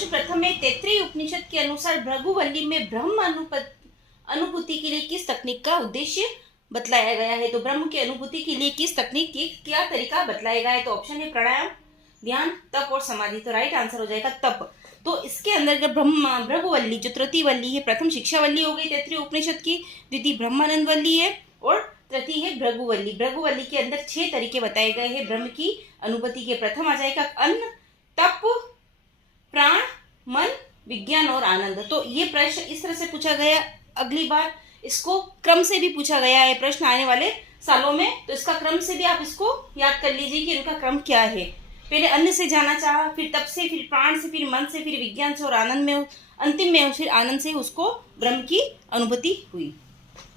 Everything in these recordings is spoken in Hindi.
प्रश्न प्रथम है, तैत्तिरीय उपनिषद के अनुसार भृगुवल्ली में ब्रह्म अनुभूति के लिए किस तकनीक का उद्देश्य बतलाया गया है। तो ब्रह्म की अनुभूति के लिए किस तकनीक की क्या तरीका बतलाया गया है। तो ऑप्शन है प्राणायाम, ध्यान, तप और समाधि। तो राइट आंसर हो जाएगा तप। तो इसके अंदर भृगुवल्ली जो तृतीय वल्ली है, प्रथम शिक्षावल्ली हो गई तैत्तिरीय उपनिषद की, द्वितीय ब्रह्मानंद वल्ली है और तृतीय है भृगुवल्ली। भृगुवल्ली के अंदर 6 तरीके बताए गए हैं ब्रह्म की अनुभूति के। प्रथम आ जाएगा अन्न, तप, प्राण, मन, विज्ञान और आनंद। तो ये प्रश्न इस तरह से पूछा गया, अगली बार इसको क्रम से भी पूछा गया है प्रश्न आने वाले सालों में। तो इसका क्रम से भी आप इसको याद कर लीजिए कि इनका क्रम क्या है। पहले अन्न से जाना चाहा, फिर तप से, फिर प्राण से, फिर मन से, फिर विज्ञान से और आनंद में, अंतिम में फिर आनंद से उसको ब्रह्म की अनुभूति हुई।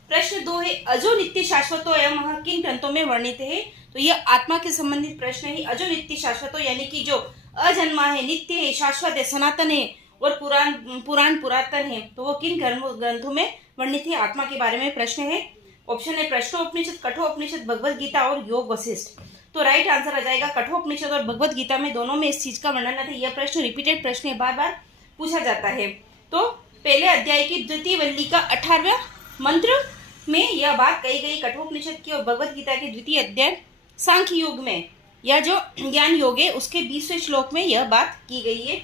प्रश्न 2 है, अजो नित्य शाश्वतो अयमः किन ग्रंथों में वर्णित है। तो यह आत्मा के संबंधित प्रश्न है। अजो नित्य शाश्वतो यानी कि जो अजन्मा है, नित्य है, शाश्वत है, सनातन है और पुरातन है, तो वो किन ग्रंथों में वर्णित है। आत्मा के बारे में प्रश्न है। ऑप्शन है प्रश्नोपनिषद, कठोपनिषद, भगवद गीता और योग वशिष्ठ। तो राइट आंसर आ जाएगा कठोपनिषद और भगवद गीता में, दोनों में इस चीज का वर्णन है। यह प्रश्न रिपीटेड प्रश्न है, बार बार पूछा जाता है। तो पहले अध्याय की द्वितीय वल्ली का 18वां मंत्र में यह बात कही गई कठोपनिषद की, और भगवद गीता के द्वितीय अध्याय सांख्य योग में, यह जो ज्ञान योग है उसके 20वें श्लोक में यह बात की गई है।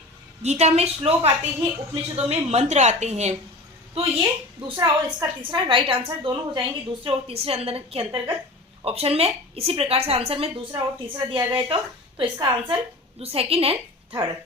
गीता में श्लोक आते हैं, उपनिषदों में मंत्र आते हैं। तो ये दूसरा और इसका तीसरा राइट आंसर दोनों हो जाएंगे दूसरे और तीसरे अंदर के अंतर्गत। ऑप्शन में इसी प्रकार से आंसर में दूसरा और तीसरा दिया गया तो इसका आंसर सेकंड एंड थर्ड।